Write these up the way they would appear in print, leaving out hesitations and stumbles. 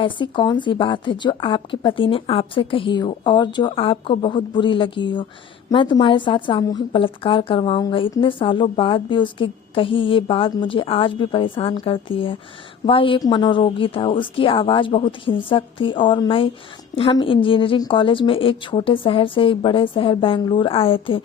ऐसी कौन सी बात है जो आपके पति ने आपसे कही हो और जो आपको बहुत बुरी लगी हो? मैं तुम्हारे साथ सामूहिक बलात्कार करवाऊंगा। इतने सालों बाद भी उसकी कही ये बात मुझे आज भी परेशान करती है। वह एक मनोरोगी था, उसकी आवाज़ बहुत हिंसक थी और हम इंजीनियरिंग कॉलेज में एक छोटे शहर से एक बड़े शहर बेंगलुरु आए थे।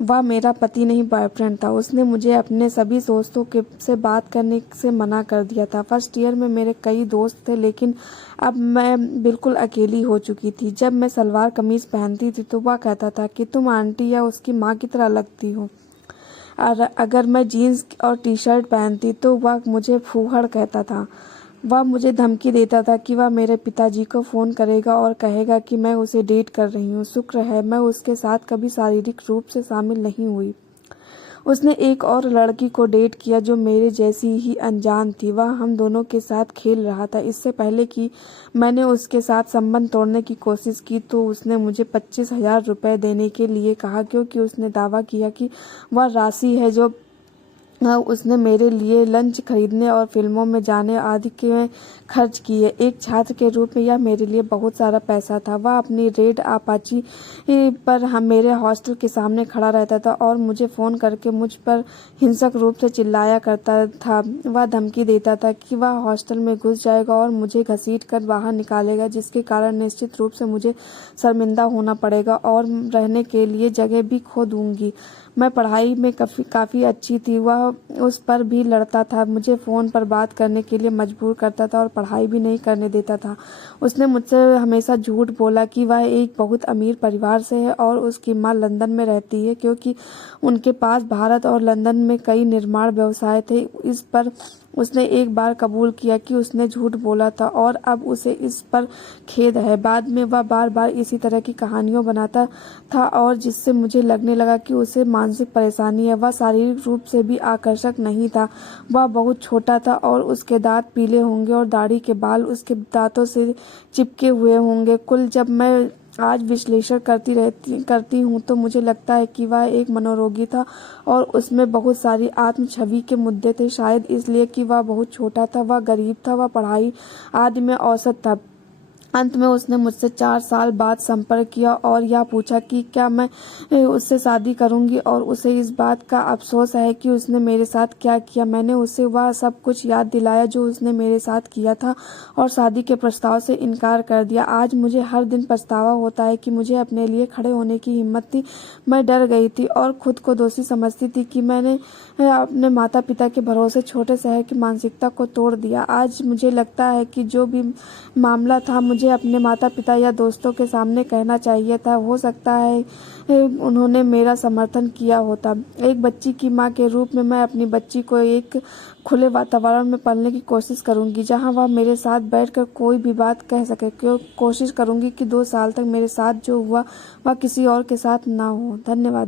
वह मेरा पति नहीं, बॉयफ्रेंड था। उसने मुझे अपने सभी दोस्तों के से बात करने से मना कर दिया था। फर्स्ट ईयर में मेरे कई दोस्त थे, लेकिन अब मैं बिल्कुल अकेली हो चुकी थी। जब मैं सलवार कमीज पहनती थी तो वह कहता था कि तुम आंटी या उसकी माँ की तरह लगती हो, और अगर मैं जीन्स और टी शर्ट पहनती तो वह मुझे फूहड़ कहता था। वह मुझे धमकी देता था कि वह मेरे पिताजी को फ़ोन करेगा और कहेगा कि मैं उसे डेट कर रही हूँ। शुक्र है मैं उसके साथ कभी शारीरिक रूप से शामिल नहीं हुई। उसने एक और लड़की को डेट किया जो मेरे जैसी ही अनजान थी। वह हम दोनों के साथ खेल रहा था। इससे पहले कि मैंने उसके साथ संबंध तोड़ने की कोशिश की तो उसने मुझे 25,000 रुपये देने के लिए कहा, क्योंकि उसने दावा किया कि वह राशि है जो उसने मेरे लिए लंच खरीदने और फिल्मों में जाने आदि के खर्च किए। एक छात्र के रूप में यह मेरे लिए बहुत सारा पैसा था। वह अपनी रेड अपाची पर मेरे हॉस्टल के सामने खड़ा रहता था और मुझे फ़ोन करके मुझ पर हिंसक रूप से चिल्लाया करता था। वह धमकी देता था कि वह हॉस्टल में घुस जाएगा और मुझे घसीट कर बाहर निकालेगा, जिसके कारण निश्चित रूप से मुझे शर्मिंदा होना पड़ेगा और रहने के लिए जगह भी खो दूंगी। मैं पढ़ाई में काफ़ी अच्छी थी। वह उस पर भी लड़ता था, मुझे फ़ोन पर बात करने के लिए मजबूर करता था और पढ़ाई भी नहीं करने देता था। उसने मुझसे हमेशा झूठ बोला कि वह एक बहुत अमीर परिवार से है और उसकी माँ लंदन में रहती है, क्योंकि उनके पास भारत और लंदन में कई निर्माण व्यवसाय थे। इस पर उसने एक बार कबूल किया कि उसने झूठ बोला था और अब उसे इस पर खेद है। बाद में वह बार बार इसी तरह की कहानियां बनाता था और जिससे मुझे लगने लगा कि उसे मानसिक परेशानी है। वह शारीरिक रूप से भी आकर्षक नहीं था। वह बहुत छोटा था और उसके दांत पीले होंगे और दाढ़ी के बाल उसके दांतों से चिपके हुए होंगे। कुल जब मैं आज विश्लेषण करती हूँ तो मुझे लगता है कि वह एक मनोरोगी था और उसमें बहुत सारी आत्म छवि के मुद्दे थे। शायद इसलिए कि वह बहुत छोटा था, वह गरीब था, वह पढ़ाई आदि में औसत था। अंत में उसने मुझसे 4 साल बाद संपर्क किया और यह पूछा कि क्या मैं उससे शादी करूंगी, और उसे इस बात का अफसोस है कि उसने मेरे साथ क्या किया। मैंने उसे वह सब कुछ याद दिलाया जो उसने मेरे साथ किया था और शादी के प्रस्ताव से इनकार कर दिया। आज मुझे हर दिन पछतावा होता है कि मुझे अपने लिए खड़े होने की हिम्मत थी। मैं डर गई थी और खुद को दोषी समझती थी कि मैंने अपने माता पिता के भरोसे छोटे शहर की मानसिकता को तोड़ दिया। आज मुझे लगता है कि जो भी मामला था मुझे अपने माता पिता या दोस्तों के सामने कहना चाहिए था। हो सकता है उन्होंने मेरा समर्थन किया होता। एक बच्ची की मां के रूप में मैं अपनी बच्ची को एक खुले वातावरण में पालने की कोशिश करूंगी, जहां वह मेरे साथ बैठकर कोई भी बात कह सके। कोशिश करूंगी कि 2 साल तक मेरे साथ जो हुआ वह किसी और के साथ ना हो। धन्यवाद।